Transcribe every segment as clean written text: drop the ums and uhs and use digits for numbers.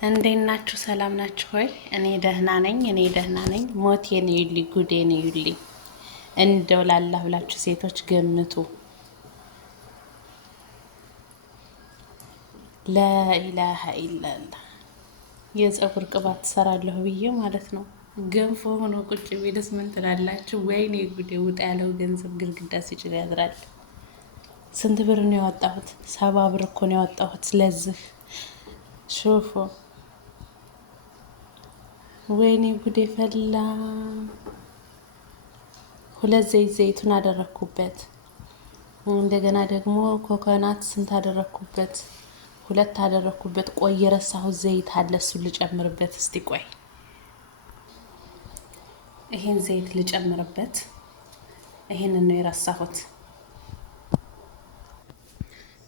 እንዴት ናችሁ? ሰላም ናችሁ ሆይ? እኔ ደህና ነኝ። ሞቴ ነው ይልኝ፣ ጉዴ ነው ይልኝ። እንደው ላላህ ብላችሁ ሴቶች ገምቱ። ላኢላሀ ኢላላህ የፀጉር ቅባት ትሰራለሁ ብዬ ማለት ነው። ገንፎ ሆኖ ቁጭ ቢልስ ምን ትላላችሁ? ወይኔ ጉዴ! ውጣ ያለው ገንዘብ ግድግዳ ሲጭን ያድራል። ስንት ብር ነው ያወጣሁት? 70 ብር እኮ ነው ያወጣሁት። ስለዚህ ሾፎ ወይኔ ጉዴ ፈላ። 2 ዘይቱን አደረኩበት። እንደገና ደግሞ ኮኮናት ስንት አደረኩበት? 2 አደረኩበት። ቆይ የረሳሁት ዘይት አለ፣ እሱን ልጨምርበት። እስቲ ቆይ ይሄን ዘይት ልጨምርበት። ይሄንን ነው የረሳሁት።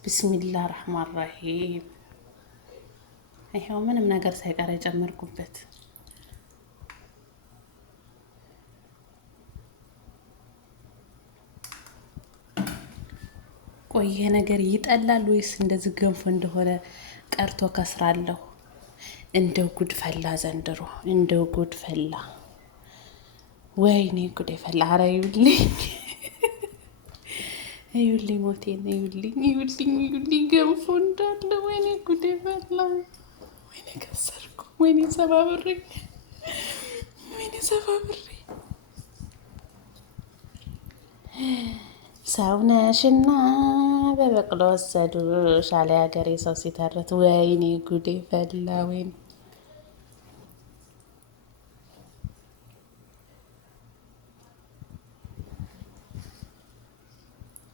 ቢስሚላህ ረህማን ረሂም። ይሄው ምንም ነገር ሳይቀር የጨመርኩበት። ቆይ ይሄ ነገር ይጠላል ወይስ እንደዚህ ገንፎ እንደሆነ ቀርቶ ከስራለሁ? እንደው ጉድ ፈላ ዘንድሮ፣ እንደው ጉድ ፈላ። ወይኔ ጉድ ፈላ። ኧረ እዩልኝ፣ እዩልኝ፣ ሞቴን እዩልኝ፣ ገንፎ እንዳለ። ወይኔ ጉድ ፈላ። ወይኔ ከሰርኩ፣ ወይኔ ሰባብሬ፣ ወይኔ ሰባብሬ። ሰውነሽና በበቅሎ ወሰዱሽ አለ ሀገሬ ሰው ሲተርት። ወይኔ ጉዴ ፈላ። ወይኔ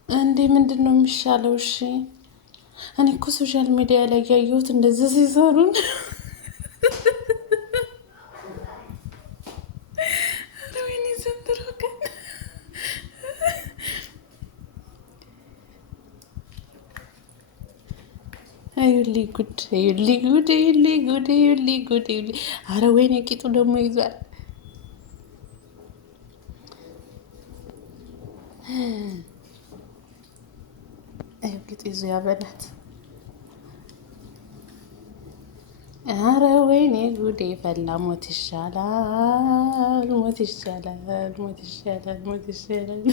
እንዴ! ምንድን ነው የሚሻለው? እሺ እኔ እኮ ሶሻል ሚዲያ ላይ ያየሁት እንደዚህ ሲሰሩን እዩልኝ ጉድ፣ እዩልኝ ጉድ፣ እዩልኝ ጉድ፣ እዩልኝ ጉድ፣ እዩልኝ። አረ ወይኔ ቂጡ ደግሞ ይዟል። እዩ ቂጡ ይዞ ያበላት። አረ ወይኔ ጉዴ ፈላ። ሞት ይሻላል፣ ሞት ይሻላል፣ ሞት ይሻላል፣ ሞት ይሻላል።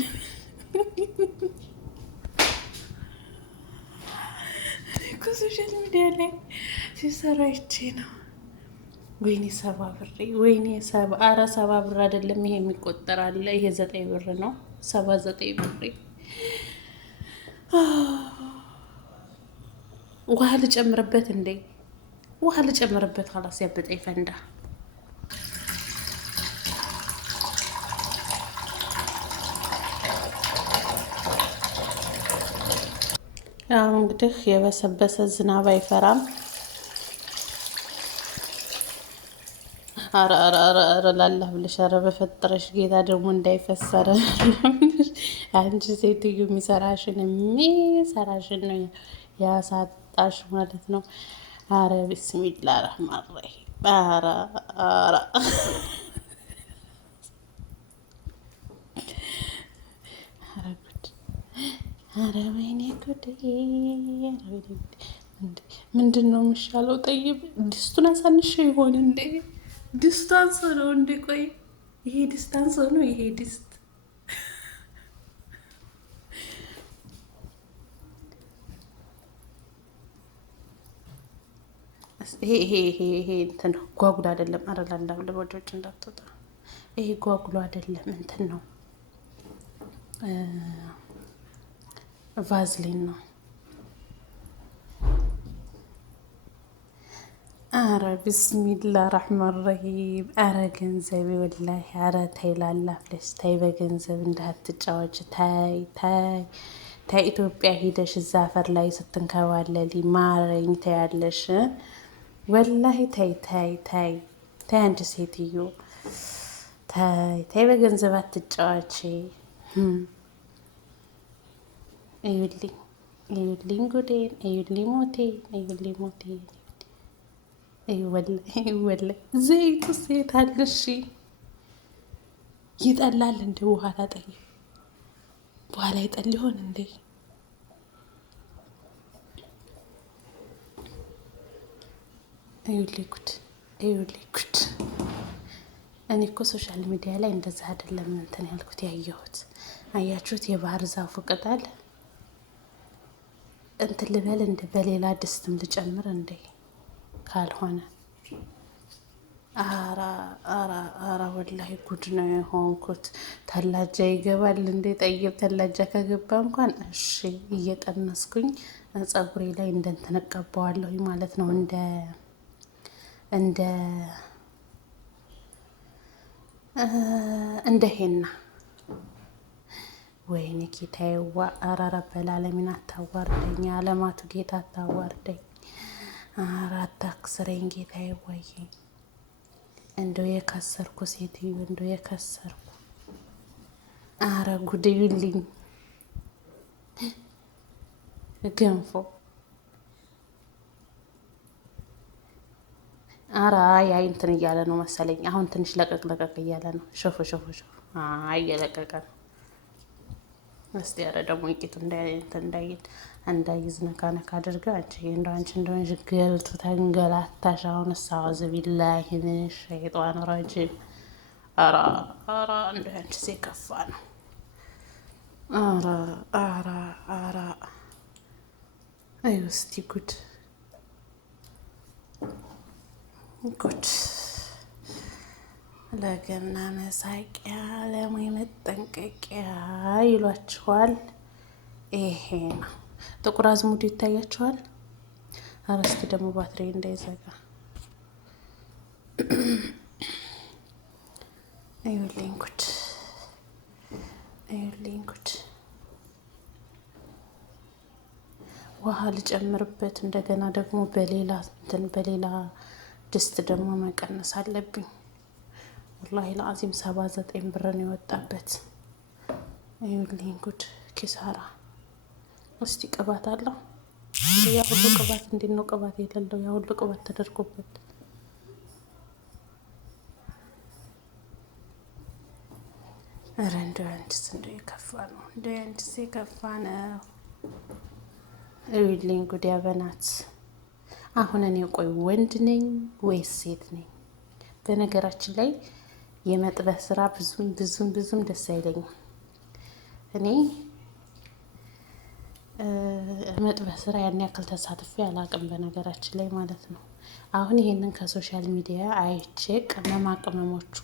ሶሻል ሚዲያ ላይ ሲሰራ ይቼ ነው። ወይኔ 70 ብሬ፣ ወይኔ 70። ኧረ 70 ብር አይደለም ይሄ የሚቆጠር አለ። ይሄ 9 ብር ነው። 79 ብሬ። ውሃ ልጨምርበት እንዴ? ውሃ ልጨምርበት። ኋላስ ያበጠኝ ፈንዳ። ያው እንግዲህ የበሰበሰ ዝናብ አይፈራም። አረ ላላህ ብለሽ፣ አረ በፈጠረሽ ጌታ ደግሞ እንዳይፈሰረ አንቺ ሴትዮ የሚሰራሽን ነው ያሳጣሽ ማለት ነው። አረ ቢስሚላ ረህማን ረሂም። አረ አረ ወይኔ ጉዴ! ምንድን ነው የሚሻለው? ጠይብ ድስቱን አሳንሽ ይሆን እንዴ? ድስቱ አንሶ ነው እንዴ? ቆይ ይሄ ድስት አንሶ ነው? ይሄ ድስት ይሄ እንትን ጓጉሎ አይደለም። አረ ላላ ወደ ውጭ እንዳትወጣ። ይሄ ጓጉሎ አይደለም፣ እንትን ነው ቫዝሊን ነው። አረ ቢስሚላ ረህማን ረሂም። አረ ገንዘቤ ወላሂ። አረ ታይ ላላ ብለሽ ታይ፣ በገንዘብ እንዳትጫወች። ታይ ታይ ታይ። ኢትዮጵያ ሂደሽ እዛ አፈር ላይ ስትንከባለሊ ማረኝ ታያለሽ። ወላሂ ታይ ታይ ታይ ታይ። አንቺ ሴትዮ ታይ ታይ፣ በገንዘብ አትጫወች። እዩልኝ፣ እዩልኝ ጉዴን፣ እዩልኝ ሞቴን፣ እዩልኝ ሞቴን። ወላሂ ዘይቱ ሴት አለሽ። ይጠላል እንደ በኋላ ጠይ፣ በኋላ ይጠል ይሆን እንዴ? እዩልኝ ጉድ፣ እዩልኝ ጉድ። እኔ እኮ ሶሻል ሚዲያ ላይ እንደዛ አይደለም እንትን ያልኩት ያየሁት። አያችሁት? የባህር ዛፉ ቅጠል እንትን ልበል እንደ በሌላ ድስትም ልጨምር እንዴ? ካልሆነ አራ አራ አራ ወላሂ ጉድ ነው የሆንኩት። ተላጃ ይገባል እንዴ? ጠይብ ተላጃ ከገባ እንኳን እሺ እየቀነስኩኝ ፀጉሬ ላይ እንደንትን እቀባዋለሁኝ ማለት ነው። እንደ እንደ ሄና። ወይኔ ጌታዬዋ፣ ኧረ ረበል ዓለሚን አታዋርደኝ፣ የዓለማቱ ጌታ አታዋርደኝ፣ ኧረ አታክስረኝ ጌታዬ። ወይ እንደው የከሰርኩ ሴትዮ፣ እንደው የከሰርኩ። ኧረ ጉድዩልኝ ገንፎ። ኧረ አይ እንትን እያለ ነው መሰለኝ አሁን ትንሽ ለቀቅ ለቀቅ እያለ ነው። ሾፉ ሾፉ ሾፉ። አይ እየለቀቀ ነው። እስቲ ኧረ ደግሞ ቂጡ እንዳይል እንዳይዝ ነካ ነካ አድርገ አንቺ እንደሆንሽ ገልቱ ተንገላታሽ። አሁን አውዝ ቢላሂ ምን ሸይጧን ረጂም። ኧረ ኧረ እንደ አንቺ የከፋ ነው። ኧረ ኧረ ኧረ አይ እስቲ ጉድ ጉድ። ለገና መሳቂያ ለሙይ መጠንቀቂያ ይሏችኋል። ይሄ ነው። ጥቁር አዝሙድ ይታያችኋል። አረስቲ ደግሞ ባትሪ እንዳይዘጋ እዩልኝ ጉድ፣ እዩልኝ ጉድ። ውሃ ልጨምርበት እንደገና ደግሞ በሌላ ድስት ደግሞ መቀነስ አለብኝ። ወላሂ ለአዚም 79 ብር ነው የወጣበት። እዩልኝ ጉድ ኪሳራ። እስቲ ቅባት አለው ያ ሁሉ ቅባት? እንዴት ነው ቅባት የሌለው? ያ ሁሉ ቅባት ተደርጎበት። ኧረ እንደው አንቺስ እንደው የከፋ ነው፣ እንደው አንቺስ የከፋ ነው። እዩልኝ ጉድ ያበናት። አሁን እኔ ቆይ ወንድ ነኝ ወይስ ሴት ነኝ? በነገራችን ላይ የመጥበስ ስራ ብዙም ደስ አይለኝም። እኔ መጥበስ ስራ ያን ያክል ተሳትፌ አላቅም በነገራችን ላይ ማለት ነው። አሁን ይሄንን ከሶሻል ሚዲያ አይቼ ቅመማ ቅመሞቹ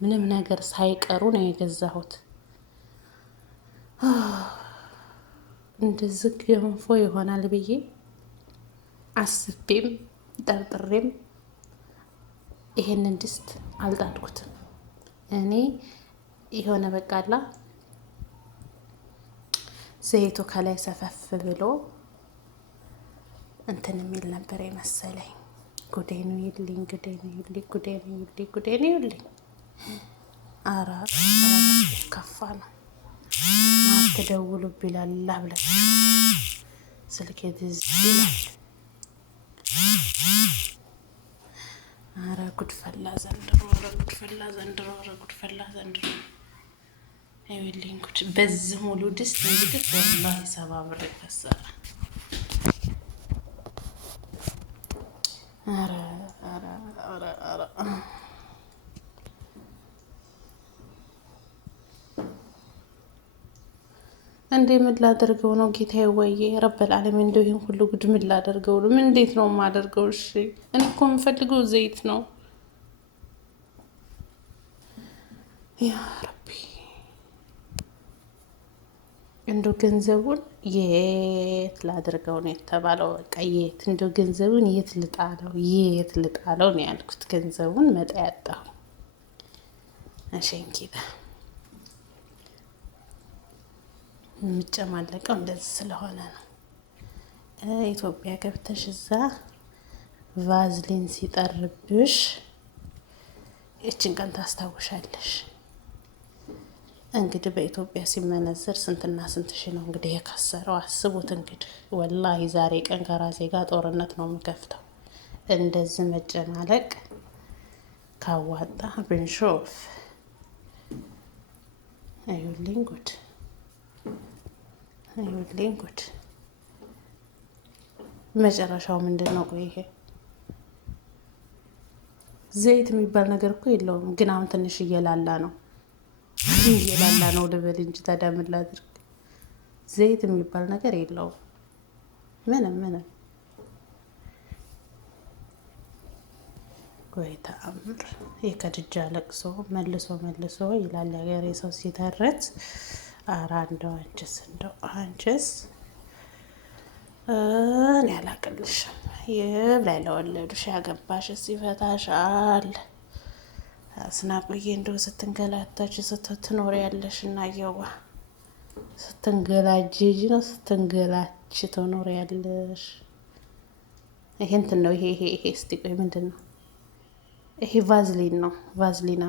ምንም ነገር ሳይቀሩ ነው የገዛሁት። እንደዚህ ገንፎ ይሆናል ብዬ አስቤም ጠርጥሬም ይሄንን ድስት አልጣድኩትም። እኔ የሆነ በቃላ ዘይቱ ከላይ ሰፈፍ ብሎ እንትን የሚል ነበር የመሰለኝ። ጉዴኑ ይልኝ፣ ጉዴኑ ይልኝ፣ ጉዴኑ ይልኝ፣ ጉዴኑ ይልኝ። ኧረ ከፋ ነው። አትደውሉ ቢላላ ብላችሁ ስልክ ትዝ ይላል። ኧረ ጉድፈላ ዘንድሮ፣ ኧረ ጉድፈላ ዘንድሮ፣ ኧረ ጉድፈላ ዘንድሮ። ይኸውልኝ ጉድ። በዚህ ሙሉ ድስት እንግዲህ ወላሂ 70 ብር ይፈሰራል። ኧረ ኧረ ኧረ ኧረ እንዴ ምን ላደርገው ነው ጌታዬ? ወይዬ ረበል ዓለሚን እንደው ይሄን ሁሉ ጉድ ምን ላደርገው ነው? ምን እንዴት ነው የማደርገው? እሺ እኔ እኮ የምፈልገው ዘይት ነው። ያ ረቢ እንደው ገንዘቡን የት ላደርገው ነው የተባለው? በቃ የት እንደው ገንዘቡን የት ልጣለው ነው ያልኩት። ገንዘቡን መጣ ያጣሁ አሸንኪታ የምጨማለቀው እንደዚህ ስለሆነ ነው። ኢትዮጵያ ገብተሽ እዛ ቫዝሊን ሲጠርብሽ ይችን ቀን ታስታውሻለሽ። እንግዲህ በኢትዮጵያ ሲመነዘር ስንትና ስንት ሺህ ነው እንግዲህ የከሰረው። አስቡት እንግዲህ ወላሂ ዛሬ ቀን ከራሴ ጋር ጦርነት ነው የምከፍተው። እንደዚህ መጨማለቅ ካዋጣ ብንሾፍ። አዩልኝ ጉድ፣ አዩልኝ ጉድ። መጨረሻው ምንድን ነው? ቆይ ይሄ ዘይት የሚባል ነገር እኮ የለውም። ግን አሁን ትንሽ እየላላ ነው ልበል እንጂ ታዲያ ምን ላድርግ? ዘይት የሚባል ነገር የለውም ምንም። ወይ ተአምር! የከድጃ ለቅሶ መልሶ ይላል የሀገሬ ሰው ሲተረት። ኧረ እንደው አንቺስ እኔ አላቅልሽም። ይብላኝ ለወለዱሽ ያገባሽስ ይፈታሻል። አስናቁዬ እንደው ስትንገላታች ስትኖር ያለሽ እና የዋ ስትንገላጅ ነው ስትንገላች ትኖር ያለሽ። ይሄ እንትን ነው ይሄ እስቲ ቆይ ምንድን ነው ይሄ? ቫዝሊን ነው። ቫዝሊን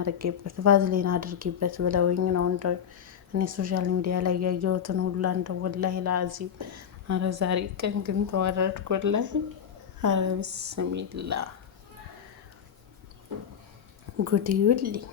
አድርጊበት ብለውኝ ነው እንደው እኔ ሶሻል ሚዲያ ላይ ያየሁትን ሁላ እንደው ወላሂ ላዚም። አረ ዛሬ ቀን ግን ተዋረድኩ ወላሂ። አረ ብስሚላ ጉድ ይውልኝ።